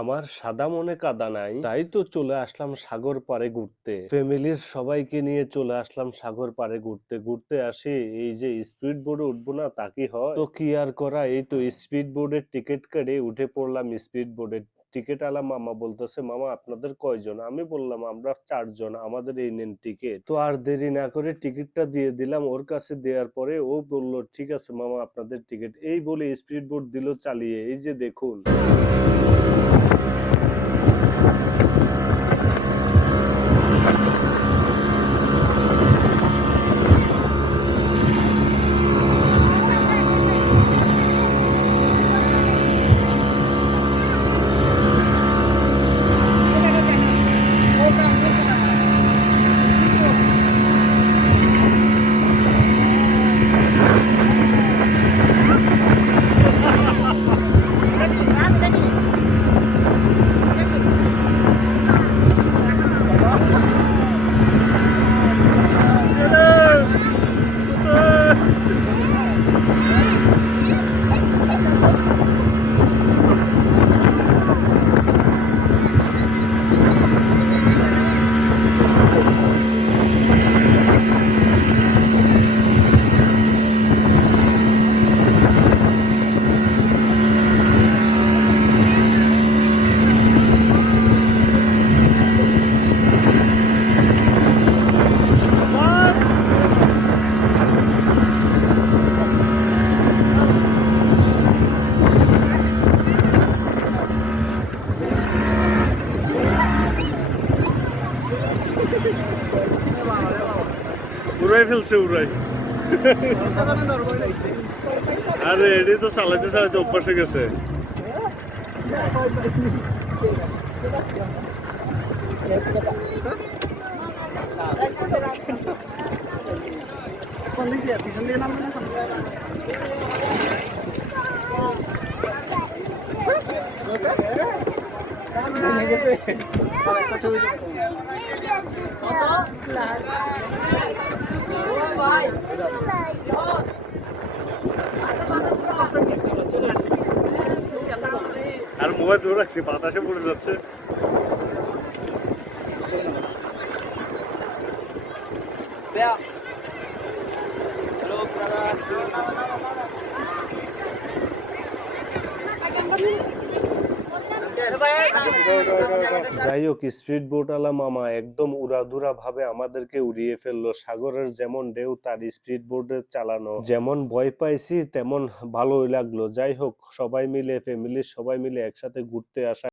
আমার সাদা মনে কাদা নাই, তাই তো চলে আসলাম সাগর পাড়ে ঘুরতে। ফ্যামিলির সবাইকে নিয়ে চলে আসলাম সাগর পাড়ে ঘুরতে। ঘুরতে আসি এই যে স্পিড বোর্ডে উঠবো না তা কি হয়? তো কি আর করা, এই তো স্পিড বোর্ডের টিকিট কেটে উঠে পড়লাম স্পিড বোর্ডের। টিকিট আলা মামা বলতেছে, মামা আপনাদের কয়জন? আমি বললাম আমরা 4 জন, আমাদের এই নেন টিকিট। তো আর দেরি না করে টিকিটটা দিয়ে দিলাম ওর কাছে। দেওয়ার পরে ও বলল ঠিক আছে মামা আপনাদের টিকিট। এই বলে স্পিড বোর্ড দিল চালিয়ে। এই যে দেখুন। উড়াই ফেলছে উড়াই। আরে এটি তো চালাইতে চালাইতে অভ্যাস হয়ে গেছে। আর মোবাইল দূরে রাখছি, বাতাসে পড়ে যাচ্ছে। যাই হোক, স্পিড বোটওয়ালা মামা একদম উড়াধুরা ভাবে আমাদেরকে উড়িয়ে ফেললো। সাগরের যেমন ঢেউ তার স্পিড বোটে চালানো, যেমন ভয় পাইছি তেমন ভালোই লাগলো। যাই হোক, সবাই মিলে ফ্যামিলির সবাই মিলে একসাথে ঘুরতে আসা